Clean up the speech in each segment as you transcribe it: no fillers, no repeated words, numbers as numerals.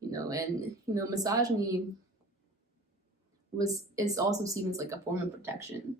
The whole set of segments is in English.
Misogyny is also seen as like a form of protection.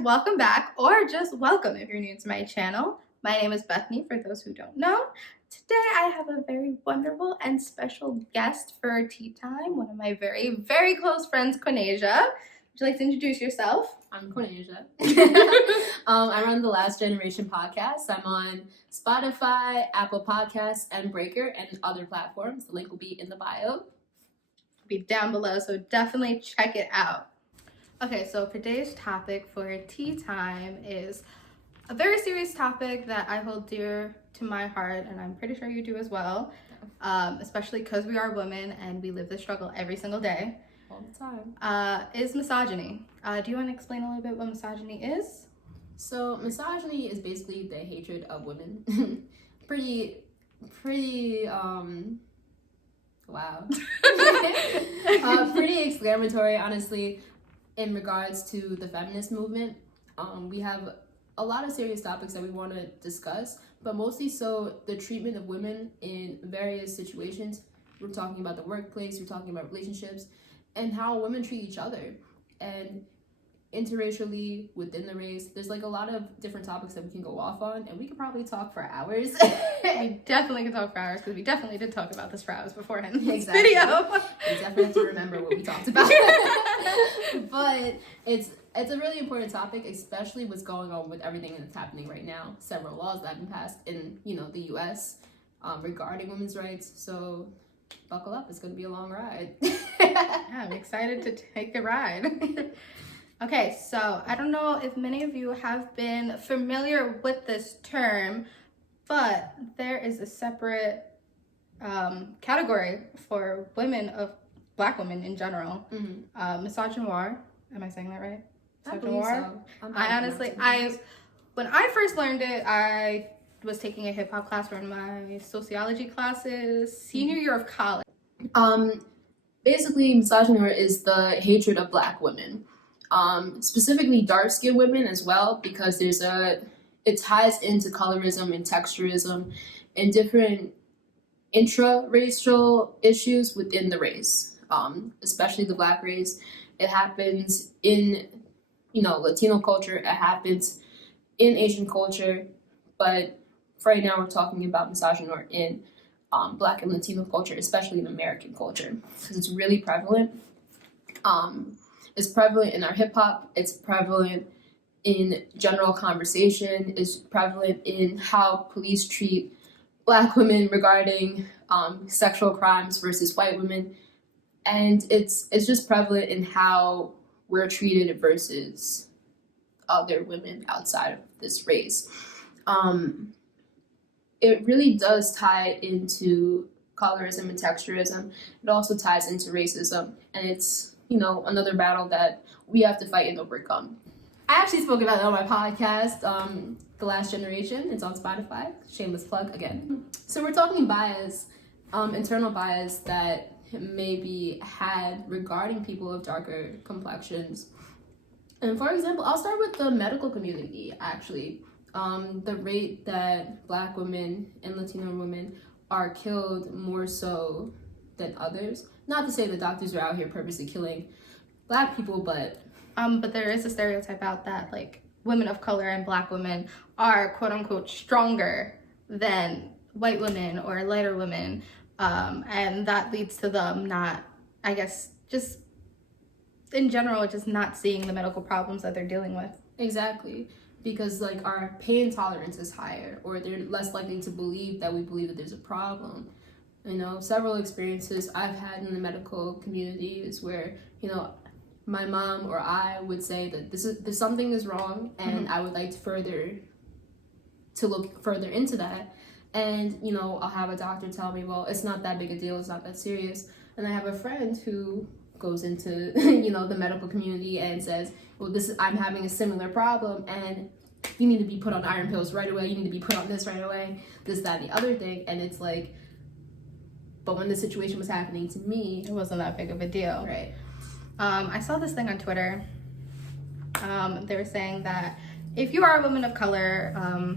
Welcome back, or just welcome if you're new to my channel. My name is Bethany, for those who don't know. Today I have a very wonderful and special guest for tea time, one of my very, very close friends, Quinasia. Would you like to introduce yourself? I'm Quinasia. I run the Last Generation podcast. I'm on Spotify, Apple Podcasts, and Breaker, and other platforms. The link will be in the bio. It'll be down below, so definitely check it out. Okay, so today's topic for tea time is a very serious topic that I hold dear to my heart, and I'm pretty sure you do as well, especially because we are women and we live the struggle every single day. All the time. Is misogyny. Do you want to explain a little bit what misogyny is? So misogyny is basically the hatred of women. pretty, wow. Pretty exclamatory, honestly. In regards to the feminist movement, we have a lot of serious topics that we want to discuss, but mostly so the treatment of women in various situations. We're talking about the workplace, we're talking about relationships, and how women treat each other. And interracially, within the race, there's like a lot of different topics that we can go off on, and we could probably talk for hours. We definitely could talk for hours, because we definitely did talk about this for hours beforehand in this exactly. video. We definitely have to remember what we talked about. But it's a really important topic, especially what's going on with everything that's happening right now. Several laws that have been passed in the US regarding women's rights. So buckle up, it's going to be a long ride. Yeah, I'm excited to take the ride. Okay, so I don't know if many of you have been familiar with this term, but there is a separate category for women, of Black women in general. Mm-hmm. Misogynoir. Am I saying that right? I believe so. When I first learned it, I was taking a hip hop class for my sociology classes, senior year of college. Basically, misogynoir is the hatred of Black women. Specifically dark-skinned women as well, because it ties into colorism and texturism and different intra-racial issues within the race, especially the Black race. It happens in Latino culture, it happens in Asian culture, but right now we're talking about misogynoir in Black and Latino culture, especially in American culture, because it's really prevalent. It's prevalent in our hip-hop, it's prevalent in general conversation, it's prevalent in how police treat Black women regarding sexual crimes versus white women, and it's just prevalent in how we're treated versus other women outside of this race. It really does tie into colorism and texturism. It also ties into racism, and it's another battle that we have to fight and overcome. I actually spoke about it on my podcast, The Last Generation. It's on Spotify. Shameless plug again. So we're talking bias, internal bias that may be had regarding people of darker complexions. And for example, I'll start with the medical community, actually. The rate that Black women and Latino women are killed more so than others. Not to say that doctors are out here purposely killing Black people, but there is a stereotype out that like women of color and Black women are quote unquote stronger than white women or lighter women, and that leads to them not, I guess, just in general, just not seeing the medical problems that they're dealing with. Exactly, because like our pain tolerance is higher, or they're less likely to believe that we believe that there's a problem. Several experiences I've had in the medical community is where, my mom or I would say that there's something is wrong, and I would like to look further into that. And, I'll have a doctor tell me, well, it's not that big a deal, it's not that serious. And I have a friend who goes into, the medical community and says, well, I'm having a similar problem. And you need to be put on iron pills right away, you need to be put on this right away, this, that, and the other thing. And it's like, but when the situation was happening to me, it wasn't that big of a deal. Right. I saw this thing on Twitter. They were saying that if you are a woman of color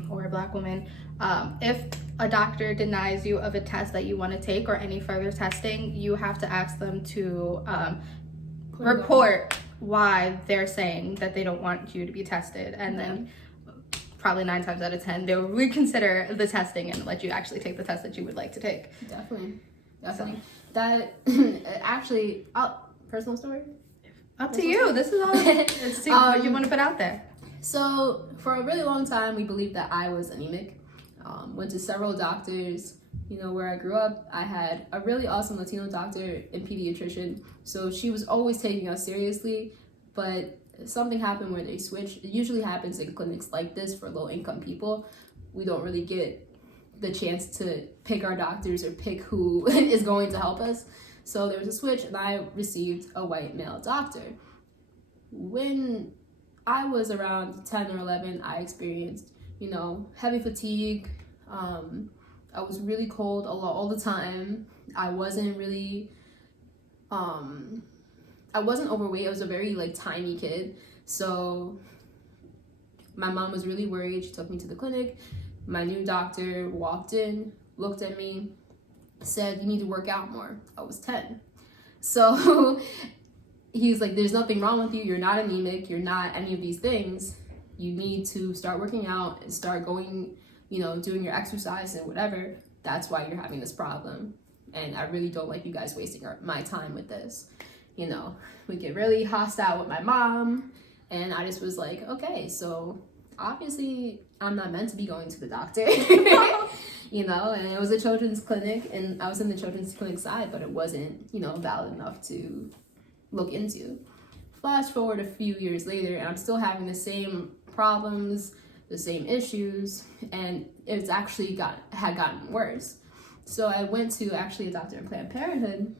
or a Black woman, if a doctor denies you of a test that you want to take or any further testing, you have to ask them to report why they're saying that they don't want you to be tested. And then probably 9 times out of 10, they'll reconsider the testing and let you actually take the test that you would like to take. Definitely. So. That actually, personal story? Up to you. This is all it's what you want to put out there. So for a really long time, we believed that I was anemic. Went to several doctors. You know, where I grew up, I had a really awesome Latino doctor and pediatrician. So she was always taking us seriously, but something happened where they switched. It usually happens in clinics like this for low-income people. We don't really get the chance to pick our doctors or pick who is going to help us. So there was a switch, and I received a white male doctor. When I was around 10 or 11, I experienced, heavy fatigue. I was really cold all the time. I wasn't really, I wasn't overweight. I was a very tiny kid. So my mom was really worried. She took me to the clinic. My new doctor walked in, looked at me, said, "You need to work out more." I was 10. So he was like, "There's nothing wrong with you. You're not anemic. You're not any of these things. You need to start working out and start going, doing your exercise and whatever. That's why you're having this problem. And I really don't like you guys wasting my time with this." We get really hostile with my mom. And I just was like, okay, so obviously I'm not meant to be going to the doctor. And it was a children's clinic, and I was in the children's clinic side, but it wasn't, valid enough to look into. Flash forward a few years later, and I'm still having the same problems, the same issues, and it's actually had gotten worse. So I went to actually a doctor in Planned Parenthood,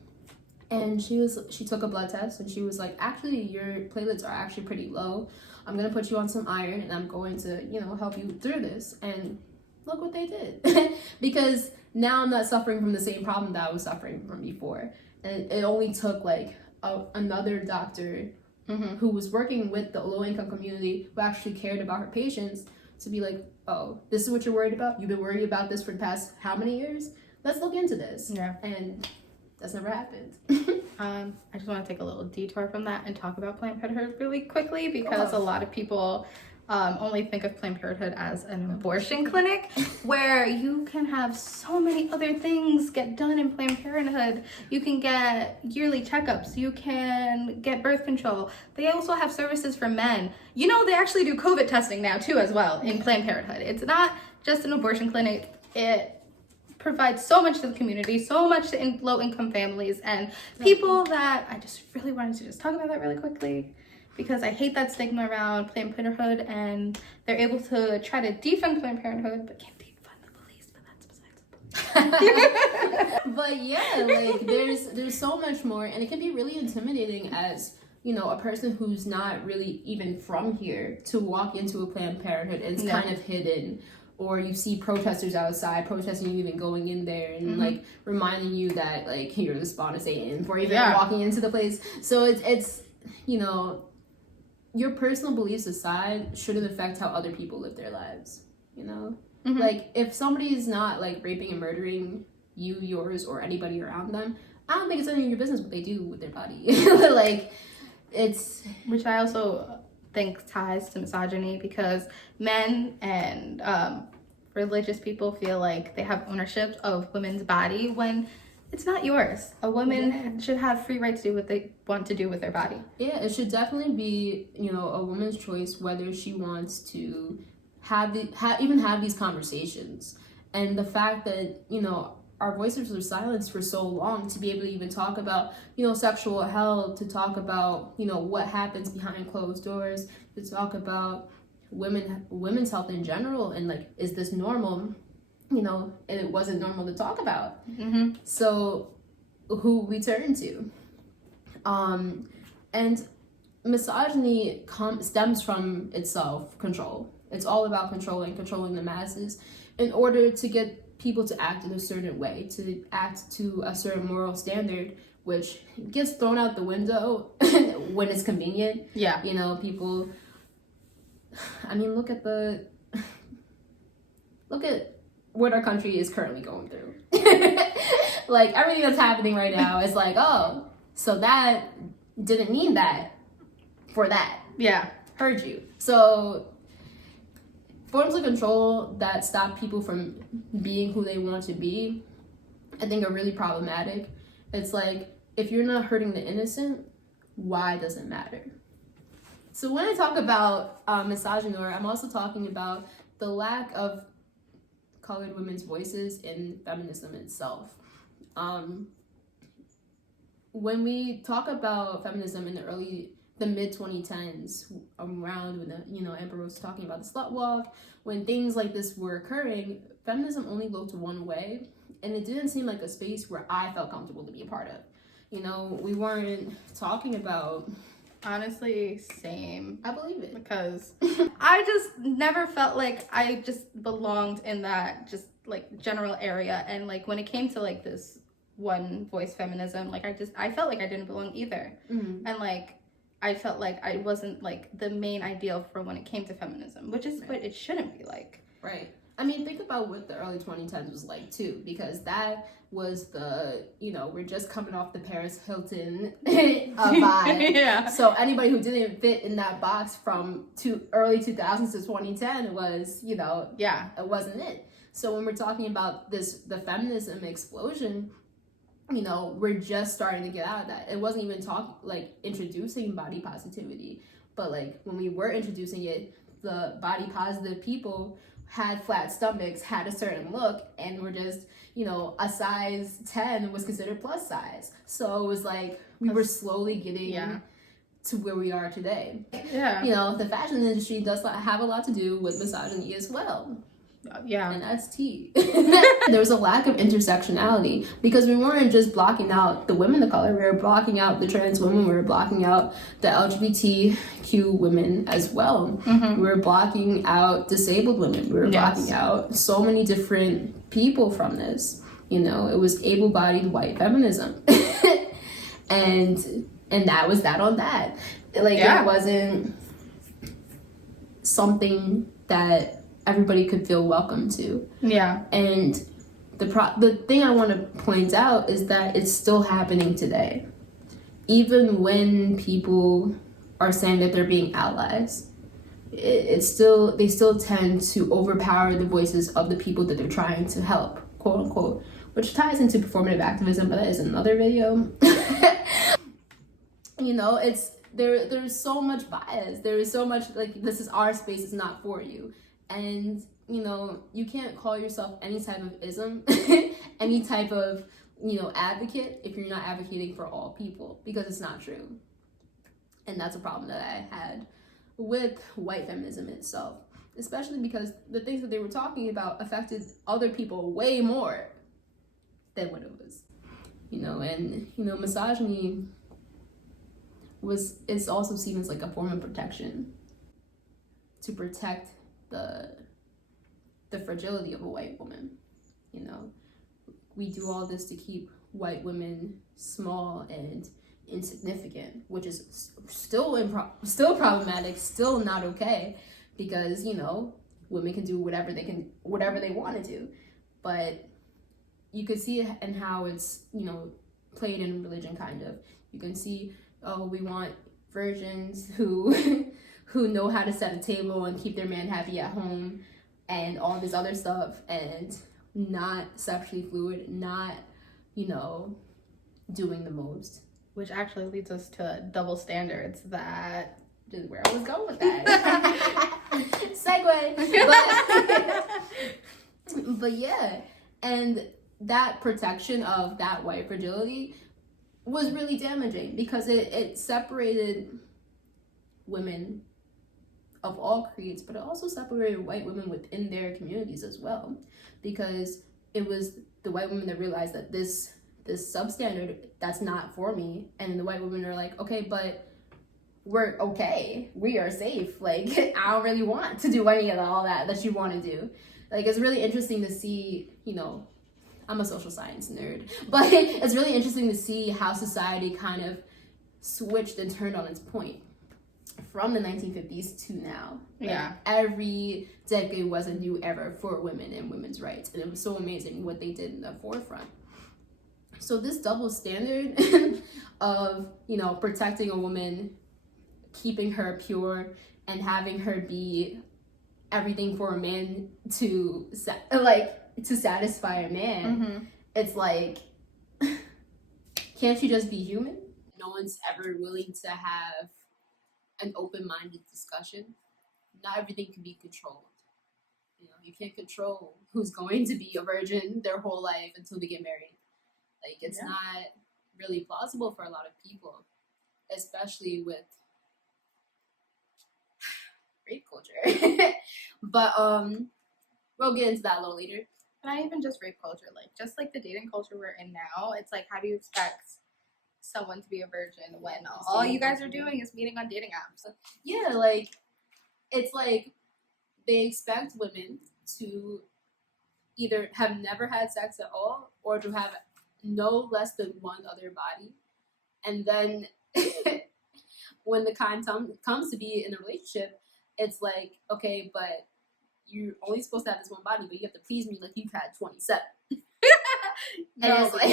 and she took a blood test, and she was like, "Actually, your platelets are actually pretty low. I'm gonna put you on some iron, and I'm going to, help you through this." And look what they did. Because now I'm not suffering from the same problem that I was suffering from before. And it only took another doctor who was working with the low-income community, who actually cared about her patients, to be like, "Oh, this is what you're worried about? You've been worried about this for the past how many years? Let's look into this." Yeah. And that's never happened. I just want to take a little detour from that and talk about Planned Parenthood really quickly, because a lot of people only think of Planned Parenthood as an abortion clinic, where you can have so many other things get done in Planned Parenthood. You can get yearly checkups. You can get birth control. They also have services for men. They actually do COVID testing now too as well in Planned Parenthood. It's not just an abortion clinic. It provides so much to the community, so much to low-income families and people that I just really wanted to just talk about that really quickly, because I hate that stigma around Planned Parenthood, and they're able to try to defund Planned Parenthood, but can't defund the police, but that's besides the point. But yeah, there's so much more, and it can be really intimidating as, a person who's not really even from here to walk into a Planned Parenthood, and it's kind of hidden. Or you see protesters outside protesting you even going in there, and reminding you that you're the spawn of Satan before even walking into the place. So it's your personal beliefs aside shouldn't affect how other people live their lives. If somebody is not raping and murdering you, yours, or anybody around them, I don't think it's any of your business what they do with their body. Which I also think ties to misogyny, because men and religious people feel like they have ownership of women's body when it's not yours. A woman should have free right to do what they want to do with their body. Yeah, it should definitely be, a woman's choice whether she wants to even have these conversations. And the fact that, our voices were silenced for so long, to be able to even talk about, sexual health, to talk about, what happens behind closed doors, to talk about women's health in general, and is this normal? It wasn't normal to talk about. So who we turn to? And misogyny stems from its self-control. It's all about controlling the masses in order to get people to act in a certain way, to act to a certain moral standard, which gets thrown out the window when it's convenient. Yeah. You know, people, I mean, look at what our country is currently going through. Like, everything that's happening right now is like, oh, so that didn't mean that for that. Yeah. Heard you. So forms of control that stop people from being who they want to be, I think are really problematic. It's like, if you're not hurting the innocent, why does it matter? So when I talk about misogyny, I'm also talking about the lack of colored women's voices in feminism itself. When we talk about feminism in the mid 2010s, around when the Emperor was talking about the slut walk, when things like this were occurring, feminism only looked one way, and it didn't seem like a space where I felt comfortable to be a part of. You know, we weren't talking about. Honestly, same. I believe it. Because I just never felt like I just belonged in that just like general area. And like when it came to like this one voice feminism, like I felt like I didn't belong either. Mm-hmm. And like I felt like I wasn't like the main ideal for when it came to feminism, which is what it shouldn't be like. Right. I mean, think about what the early 2010s was like too, because that was we're just coming off the Paris Hilton vibe. Yeah. So anybody who didn't fit in that box from early 2000s to 2010 was, yeah, it wasn't it. So when we're talking about the feminism explosion, we're just starting to get out of that. It wasn't even introducing body positivity, but like when we were introducing it, the body positive people had flat stomachs, had a certain look, and were just, a size 10 was considered plus size. So it was like we were slowly getting to where we are today. Yeah. The fashion industry does have a lot to do with misogyny as well. Yeah. And that's tea. There was a lack of intersectionality because we weren't just blocking out the women of color, we were blocking out the trans women, we were blocking out the LGBTQ women as well. Mm-hmm. We were blocking out disabled women. We were blocking out so many different people from this. It was able-bodied white feminism. and that was that on that. It wasn't something that everybody could feel welcome to. Yeah. And the thing I want to point out is that it's still happening today. Even when people are saying that they're being allies, they still tend to overpower the voices of the people that they're trying to help, quote unquote, which ties into performative activism, but that is another video. There's so much bias. There is so much this is our space, it's not for you. And, you can't call yourself any type of ism, any type of, advocate if you're not advocating for all people, because it's not true. And that's a problem that I had with white feminism itself, especially because the things that they were talking about affected other people way more than what it was. Misogyny is also seen as like a form of protection, to protect the fragility of a white woman. We do all this to keep white women small and insignificant, which is still problematic, still not okay, because women can do whatever they want to do. But you can see it in how it's played in religion, kind of. You can see, we want virgins who know how to set a table and keep their man happy at home and all this other stuff, and not sexually fluid, not, doing the most. Which actually leads us to double standards that Is where I was going with that. Segue. But yeah, and that protection of that white fragility was really damaging because it separated women of all creeds, but it also separated white women within their communities as well, because it was the white women that realized that this substandard, that's not for me, and the white women are like, okay, but we're okay, we are safe. Like, I don't really want to do any of all that you want to do. Like, it's really interesting to see, you know, I'm a social science nerd, but it's really interesting to see how society kind of switched and turned on its point from the 1950s to now. Like, every decade was a new era for women and women's rights, and it was so amazing what they did in the forefront. So this double standard of, you know, protecting a woman, keeping her pure, and having her be everything for a man to satisfy a man, it's like, can't she just be human? No one's ever willing to have an open-minded discussion. Not everything can be controlled. You know, you can't control who's going to be a virgin their whole life until they get married. Like, it's not really plausible for a lot of people, especially with rape culture. But we'll get into that a little later. And not even just rape culture, like just like the dating culture we're in now, it's like, how do you expect someone to be a virgin when all you guys are doing is meeting on dating apps? Yeah, like, it's like they expect women to either have never had sex at all or to have no less than one other body, and then when the time comes to be in a relationship, it's like, okay, but you're only supposed to have this one body, but you have to please me like you've had 27. And it's like,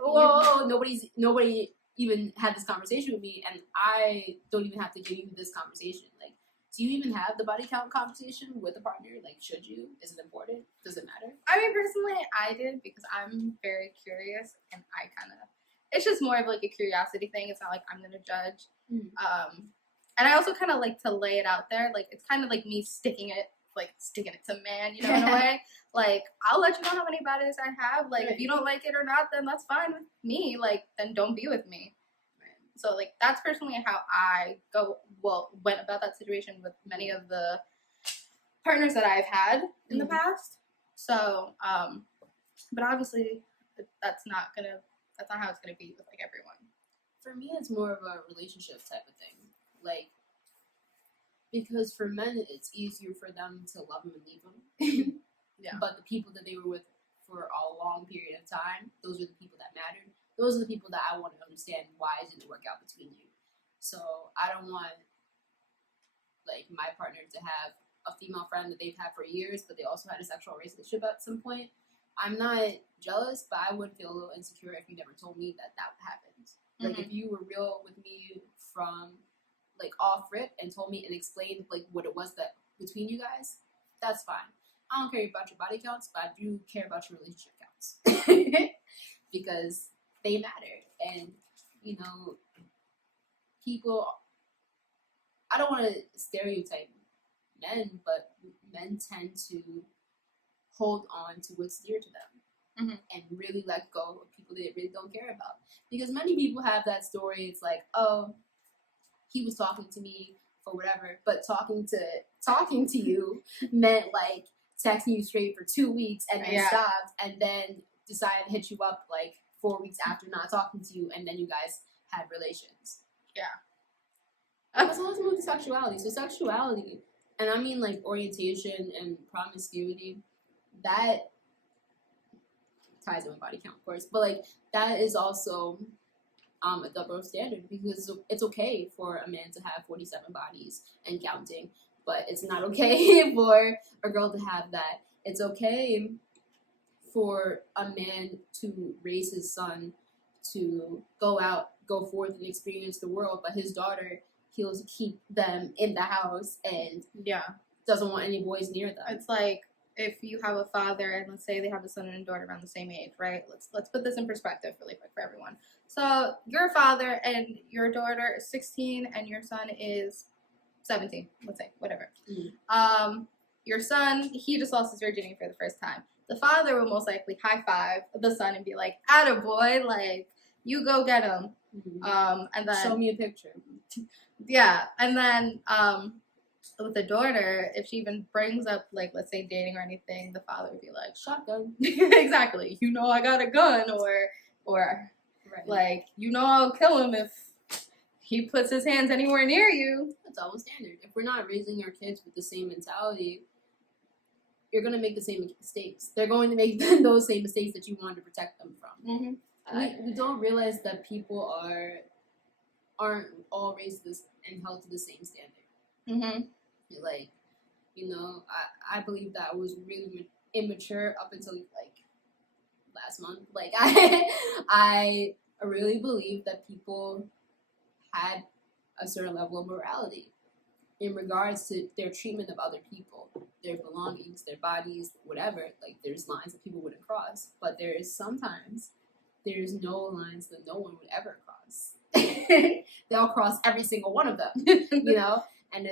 whoa, nobody even had this conversation with me, and I don't even have to give you this conversation. Like, do you even have the body count conversation with a partner? Like, should you? Is it important? Does it matter? I mean, personally, I did, because I'm very curious, and I kind of, it's just more of like a curiosity thing. It's not like I'm gonna judge. And I also kind of like to lay it out there. Like, it's kind of like me sticking it to man, you know, in a way. Like, I'll let you know how many bodies I have. Like, if you don't like it or not, then that's fine with me. Like, then don't be with me. So, like, that's personally how I went about that situation with many of the partners that I've had in the past. So, but obviously, that's not how it's gonna be with like everyone. For me, it's more of a relationship type of thing. Like, because for men, it's easier for them to love them and leave them. But the people that they were with for a long period of time, those are the people that mattered. Those are the people that I want to understand why it didn't work out between you. So I don't want, like, my partner to have a female friend that they've had for years, but they also had a sexual relationship at some point. I'm not jealous, but I would feel a little insecure if you never told me that happened. Like, if you were real with me from, like, off rip and told me and explained, like, what it was that between you guys, that's fine. I don't care about your body counts, but I do care about your relationship counts. Because they matter. And, you know, people, I don't want to stereotype men, but men tend to hold on to what's dear to them and really let go of people they really don't care about. Because many people have that story. It's like, oh, he was talking to me for whatever, but talking to you meant like texting you straight for 2 weeks and then stopped and then decided to hit you up like 4 weeks after not talking to you, and then you guys had relations. So let's move to sexuality. So sexuality, and I mean like orientation and promiscuity, that ties in with body count, of course, but like that is also a double standard, because it's okay for a man to have 47 bodies and counting, but it's not okay for a girl to have that. It's okay for a man to raise his son to go forth and experience the world, but his daughter, he'll keep them in the house and doesn't want any boys near them. It's like, if you have a father and let's say they have a son and a daughter around the same age, right? Let's put this in perspective really quick for everyone. So your father and your daughter is 16 and your son is 17, let's say, whatever. Your son, he just lost his virginity for the first time. The father will most likely high five the son and be like, "Attaboy, like, you go get him." And then show me a picture. And then with the daughter, if she even brings up, like, let's say dating or anything, the father would be like, "Shotgun." Exactly. You know I got a gun, or like, you know I'll kill him if he puts his hands anywhere near you. That's double standard. If we're not raising our kids with the same mentality, you're going to make the same mistakes. They're going to make those same mistakes that you wanted to protect them from. Mm-hmm. We don't realize that people aren't all raised this and held to the same standard. Mm-hmm. Like, you know, I believe that I was really immature up until like last month. Like I really believe that people had a certain level of morality in regards to their treatment of other people, their belongings, their bodies, whatever. Like there's lines that people wouldn't cross, but there's no lines that no one would ever cross. They'll cross every single one of them, you know? And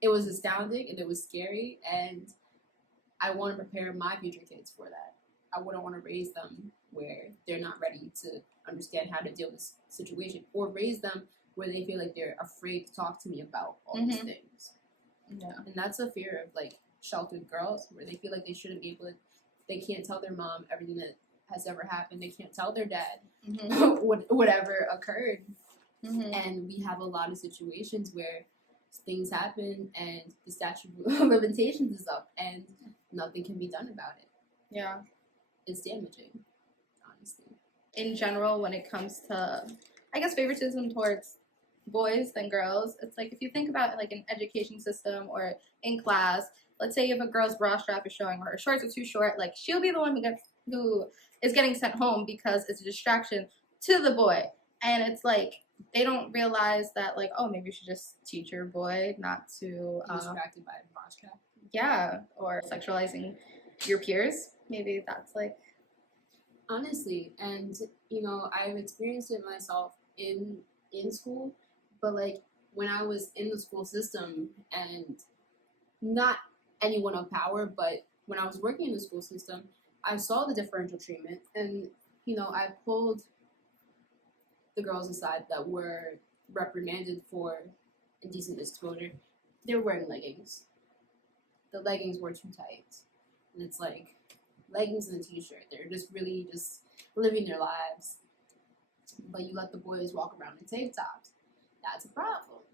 it was astounding and it was scary, and I want to prepare my future kids for that. I wouldn't want to raise them where they're not ready to understand how to deal with this situation, or raise them where they feel like they're afraid to talk to me about all these things. Yeah. And that's a fear of like sheltered girls, where they feel like they shouldn't be able to, they can't tell their mom everything that has ever happened. They can't tell their dad whatever occurred. And we have a lot of situations where things happen and the statute of limitations is up and nothing can be done about it. Yeah. It's damaging, honestly. In general, when it comes to, I guess, favoritism towards boys than girls, it's like if you think about like an education system or in class, let's say if a girl's bra strap is showing or her shorts are too short, like she'll be the one who is getting sent home because it's a distraction to the boy. And it's like they don't realize that, like, oh, maybe you should just teach your boy not to distracted by a bra strap. Yeah, or sexualizing your peers. Maybe that's like, honestly, and you know, I've experienced it myself in school, but like when I was in the school system, and not anyone of power, but when I was working in the school system, I saw the differential treatment, and you know, I pulled the girls aside that were reprimanded for indecent exposure. They were wearing leggings. The leggings were too tight, and it's like leggings and a t-shirt. They're just really just living their lives. But you let the boys walk around in tank tops. That's a problem.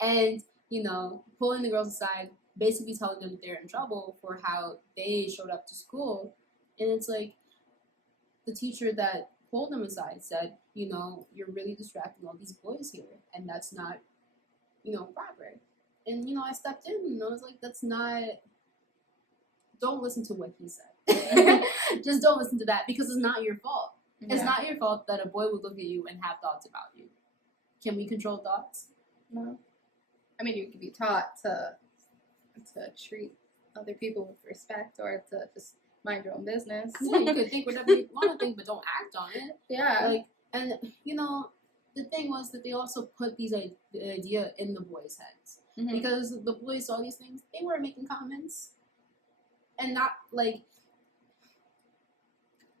And, you know, pulling the girls aside, basically telling them that they're in trouble for how they showed up to school. And it's like the teacher that pulled them aside said, you know, you're really distracting all these boys here. And that's not, you know, proper. And, you know, I stepped in and I was like, that's not... Don't listen to what he said. Just don't listen to that, because it's not your fault. Yeah. It's not your fault that a boy would look at you and have thoughts about you. Can we control thoughts? No. I mean, you could be taught to treat other people with respect, or to just mind your own business. Yeah, you could think whatever you want to think, but don't act on it. Yeah. Like, and you know, the thing was that they also put the idea in the boys' heads, because the boys saw these things. They weren't making comments. And not, like,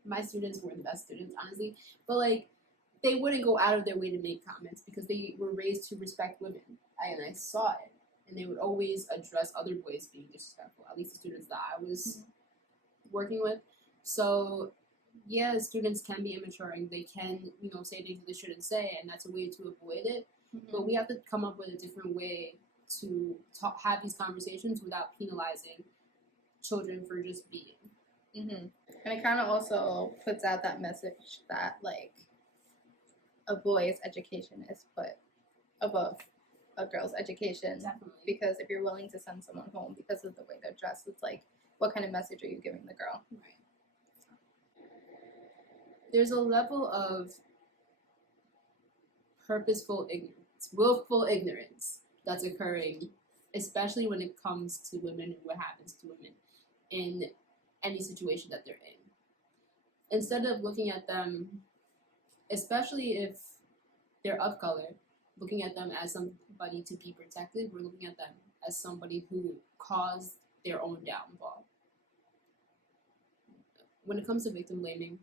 my students were the best students, honestly. But, like, they wouldn't go out of their way to make comments because they were raised to respect women. And I saw it. And they would always address other boys being disrespectful, at least the students that I was working with. So, yeah, students can be immature and they can, you know, say things they shouldn't say. And that's a way to avoid it. But we have to come up with a different way to have these conversations without penalizing children for just being. And it kind of also puts out that message that, like, a boy's education is put above a girl's education. Definitely. Because if you're willing to send someone home because of the way they're dressed, it's like, what kind of message are you giving the girl? Right. There's a level of purposeful ignorance, willful ignorance that's occurring, especially when it comes to women and what happens to women in any situation that they're in. Instead of looking at them, especially if they're of color, looking at them as somebody to be protected, we're looking at them as somebody who caused their own downfall. When it comes to victim blaming,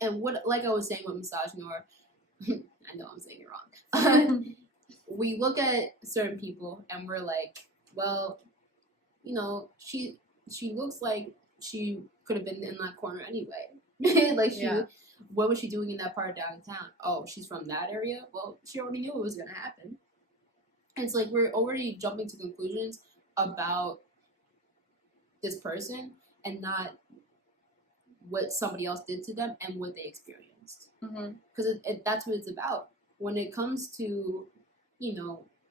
and what, like I was saying with misogyny, or I know I'm saying it wrong, we look at certain people and we're like, well, you know, she looks like she could have been in that corner anyway. Like What was she doing in that part of downtown? Oh, she's from that area? Well, she already knew it was going to happen. And it's like we're already jumping to conclusions about this person and not what somebody else did to them and what they experienced. Because that's what it's about. When it comes to,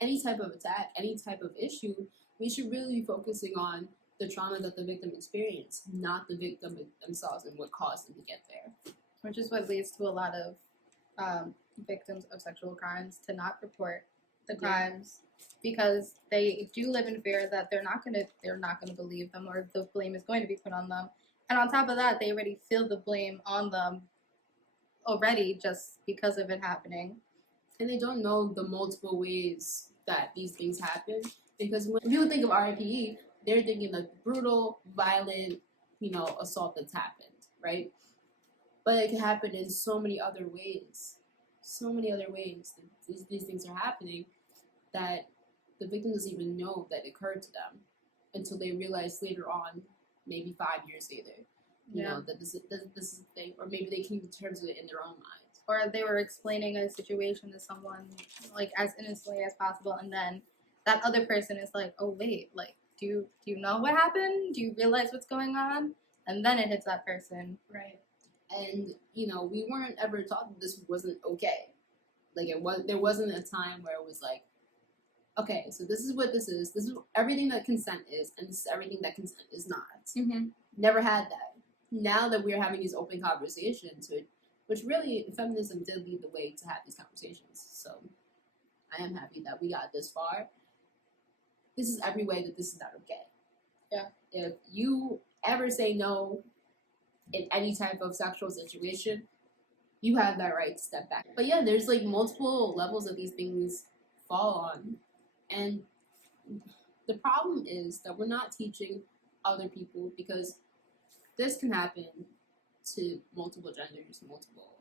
any type of attack, any type of issue, we should really be focusing on the trauma that the victim experienced, not the victim themselves and what caused them to get there. Which is what leads to a lot of victims of sexual crimes to not report the crimes because they do live in fear that they're not gonna believe them or the blame is going to be put on them. And on top of that, they already feel the blame on them already just because of it happening. And they don't know the multiple ways that these things happen. Because when people think of RIPE, they're thinking the brutal, violent, assault that's happened, right? But it can happen in so many other ways. So many other ways that these things are happening that the victim doesn't even know that it occurred to them until they realize later on, maybe 5 years later, that this is the thing. Or maybe they came to terms with it in their own mind. Or they were explaining a situation to someone, like, as innocently as possible, and then that other person is like, oh, wait, like, do you know what happened? Do you realize what's going on? And then it hits that person. Right. And, we weren't ever taught that this wasn't okay. Like, there wasn't a time where it was like, okay, so this is what this is. This is everything that consent is, and this is everything that consent is not. Never had that. Now that we're having these open conversations, which really, feminism did lead the way to have these conversations. So I am happy that we got this far. This is every way that this is not okay. Yeah. If you ever say no in any type of sexual situation, you have that right to step back. But yeah, there's like multiple levels that these things fall on. And the problem is that we're not teaching other people because this can happen to multiple genders, multiple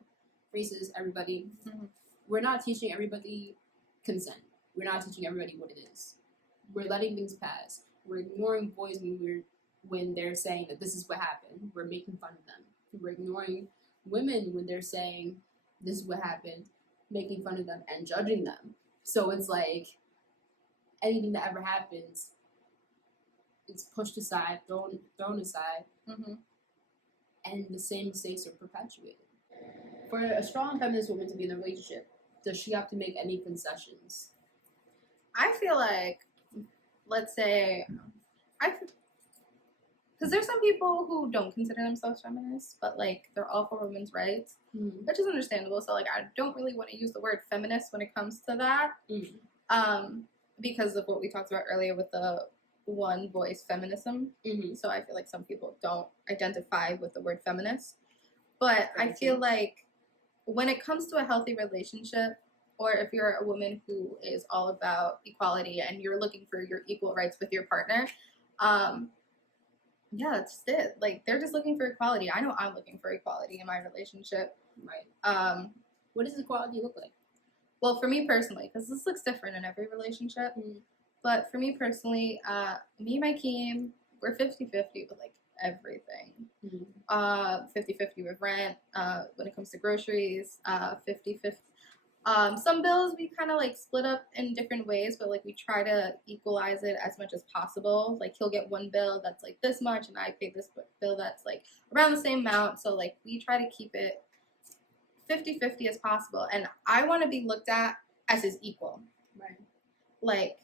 races, everybody. We're not teaching everybody consent. We're not teaching everybody what it is. We're letting things pass. We're ignoring boys when they're saying that this is what happened. We're making fun of them. We're ignoring women when they're saying this is what happened, making fun of them and judging them. So it's like anything that ever happens, it's pushed aside, thrown aside, and the same mistakes are perpetuated. For a strong feminist woman to be in a relationship, does she have to make any concessions? I feel like, let's say, because there's some people who don't consider themselves feminists, but like they're all for women's rights, which is understandable. So like I don't really want to use the word feminist when it comes to that, because of what we talked about earlier with the one voice feminism. So I feel like some people don't identify with the word feminist, but I feel like when it comes to a healthy relationship, or if you're a woman who is all about equality and you're looking for your equal rights with your partner, yeah, that's just it. Like, they're just looking for equality. I know I'm looking for equality in my relationship. Right. What does equality look like? Well, for me personally, because this looks different in every relationship, but for me personally, me and my Keem, we're 50-50 with, like, everything. 50-50 with rent, when it comes to groceries, 50-50. Some bills we kind of like split up in different ways, but like we try to equalize it as much as possible. Like he'll get one bill that's like this much and I pay this bill that's like around the same amount. So like we try to keep it 50-50 as possible. And I want to be looked at as his equal. Right. Like,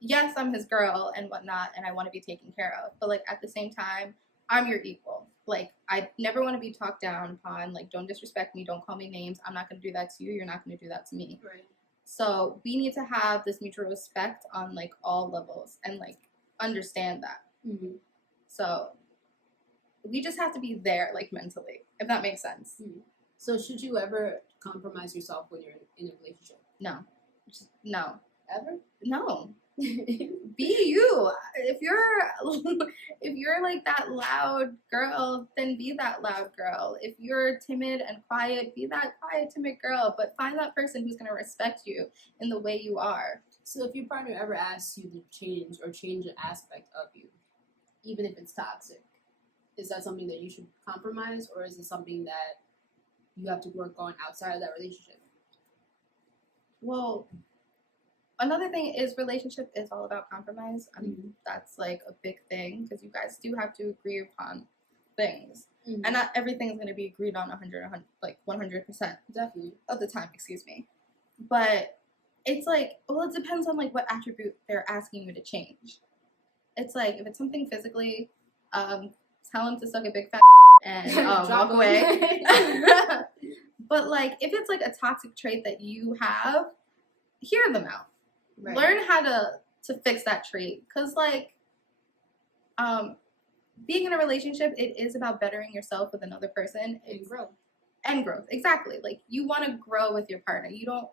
yes, I'm his girl and whatnot, and I want to be taken care of. But like at the same time, I'm your equal. Like, I never want to be talked down upon. Like, don't disrespect me. Don't call me names. I'm not going to do that to you. You're not going to do that to me. Right. So we need to have this mutual respect on, like, all levels and, like, understand that. So we just have to be there, like, mentally, if that makes sense. So should you ever compromise yourself when you're in a relationship? No. No. Ever? No. Be you. If you're like that loud girl, then be that loud girl. If you're timid and quiet, be that quiet, timid girl. But find that person who's going to respect you in the way you are. So if your partner ever asks you to change an aspect of you, even if it's toxic, is that something that you should compromise, or is it something that you have to work on outside of that relationship. Well, another thing is relationship is all about compromise. That's like a big thing because you guys do have to agree upon things. And not everything is going to be agreed on 100% Definitely. of the time, excuse me. But it's like, well, it depends on like what attribute they're asking you to change. It's like, if it's something physically, tell them to suck a big fat and walk away. But like, if it's like a toxic trait that you have, hear them out. Right. Learn how to fix that trait. Because like, being in a relationship, it is about bettering yourself with another person. And growth. Exactly. Like, you want to grow with your partner. You don't,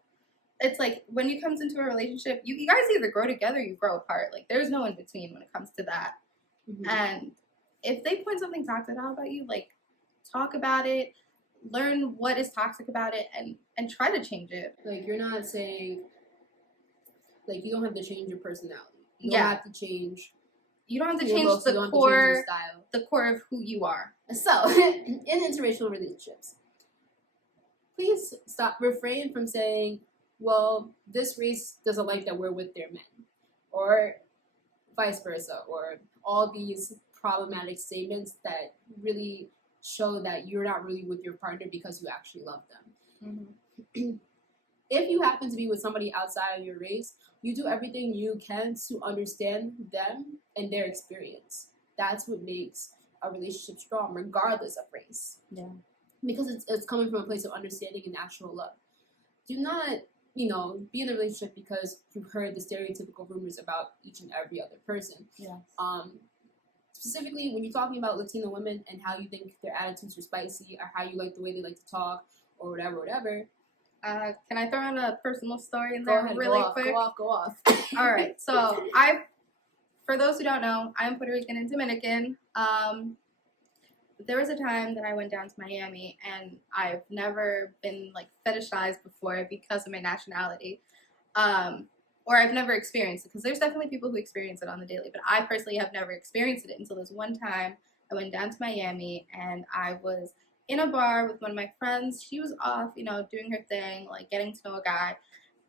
it's like, when it comes into a relationship, you guys either grow together or you grow apart. Like, there's no in between when it comes to that. And if they point something toxic out about you, like, talk about it, learn what is toxic about it, and try to change it. Like, you're not saying, like, you don't have to change your personality. You don't have to change. You don't have to change the core, the core of who you are. So, in interracial relationships, please refrain from saying, well, this race doesn't like that we're with their men, or vice versa, or all these problematic statements that really show that you're not really with your partner because you actually love them. If you happen to be with somebody outside of your race, you do everything you can to understand them and their experience. That's what makes a relationship strong, regardless of race. Yeah. Because it's coming from a place of understanding and actual love. Do not, be in a relationship because you've heard the stereotypical rumors about each and every other person. Yeah. Specifically, when you're talking about Latino women and how you think their attitudes are spicy, or how you like the way they like to talk, or whatever. Can I throw in a personal story in there really quick? Go off. All right. So for those who don't know, I'm Puerto Rican and Dominican. There was a time that I went down to Miami, and I've never been like fetishized before because of my nationality. Or I've never experienced it, because there's definitely people who experience it on the daily, but I personally have never experienced it until this one time I went down to Miami, and I was in a bar with one of my friends. She was off, doing her thing, like getting to know a guy.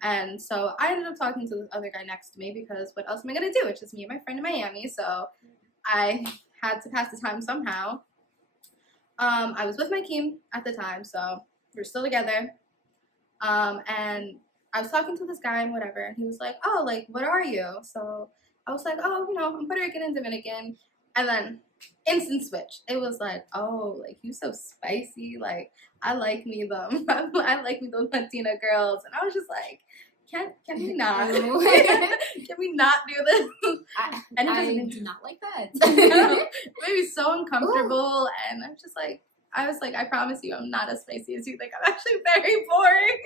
And so I ended up talking to this other guy next to me, because what else am I going to do? It's just me and my friend in Miami. So I had to pass the time somehow. I was with my Keem at the time, so we're still together. And I was talking to this guy and whatever, and he was like, oh, like, what are you? So I was like, oh, I'm Puerto Rican and Dominican. And then instant switch. It was like, oh, like, you so spicy. Like, I like me them. I like me those Latina girls. And I was just like, can we not? Can we not do this? And I do not like that. It made me so uncomfortable. And I'm just like, I promise you, I'm not as spicy as you think. I'm actually very boring.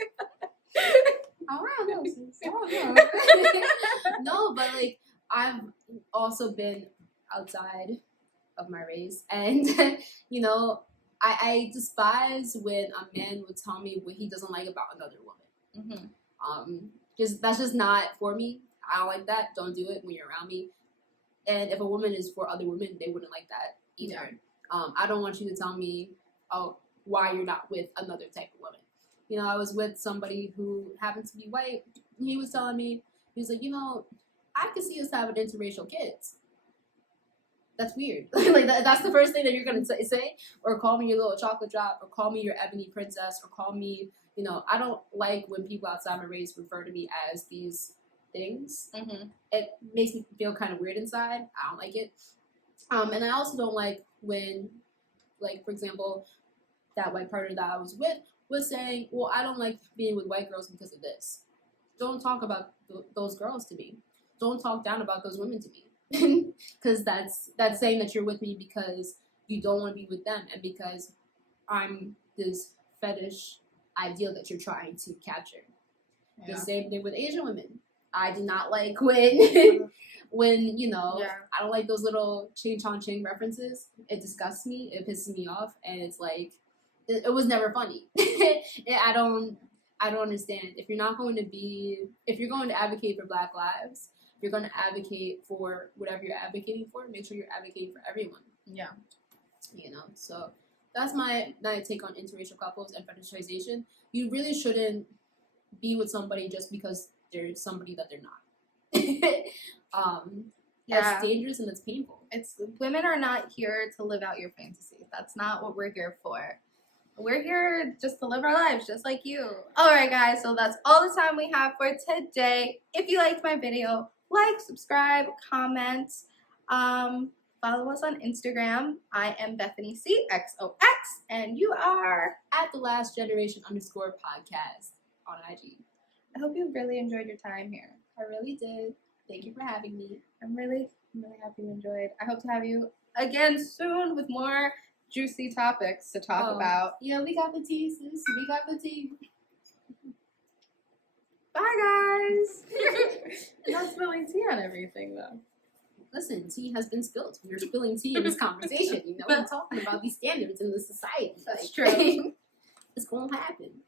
No, but like, I've also been outside of my race, and I despise when a man would tell me what he doesn't like about another woman. That's just not for me. I don't like that. Don't do it when you're around me. And if a woman is for other women, they wouldn't like that either. I don't want you to tell me, why you're not with another type of woman. I was with somebody who happened to be white. He was telling me, he was like, I could see us having interracial kids. That's weird. Like, that's the first thing that you're going to say? Or call me your little chocolate drop, or call me your ebony princess, or call me, I don't like when people outside my race refer to me as these things. It makes me feel kind of weird inside. I don't like it. And I also don't like when, like, for example, that white partner that I was with was saying, well, I don't like being with white girls because of this. Don't talk about those girls to me. Don't talk down about those women to me. Because that's saying that you're with me because you don't want to be with them, and because I'm this fetish ideal that you're trying to capture. Yeah. The same thing with Asian women. I do not like when I don't like those little ching chong ching references. It disgusts me. It pisses me off, and it's like it was never funny. I don't understand. If you're going to advocate for Black lives, if you're going to advocate for whatever you're advocating for, make sure you're advocating for everyone. Yeah. So that's my take on interracial couples and fetishization. You really shouldn't be with somebody just because they're somebody that they're not. That's dangerous and that's painful. Women are not here to live out your fantasies. That's not what we're here for. We're here just to live our lives, just like you. All right, guys, so that's all the time we have for today. If you liked my video, like, subscribe, comment, follow us on Instagram. I am Bethany CXOX, and you are at the last generation _podcast on IG. I hope you really enjoyed your time here. I really did. Thank you for having me. I'm really happy you enjoyed. I hope to have you again soon with more juicy topics to talk about. Yeah, we got the tea, sis. We got the tea. Bye, guys. Not spilling tea on everything, though. Listen, tea has been spilled. We're spilling tea in this conversation. You know, we're talking about these standards in the society. That's true. It's gonna happen.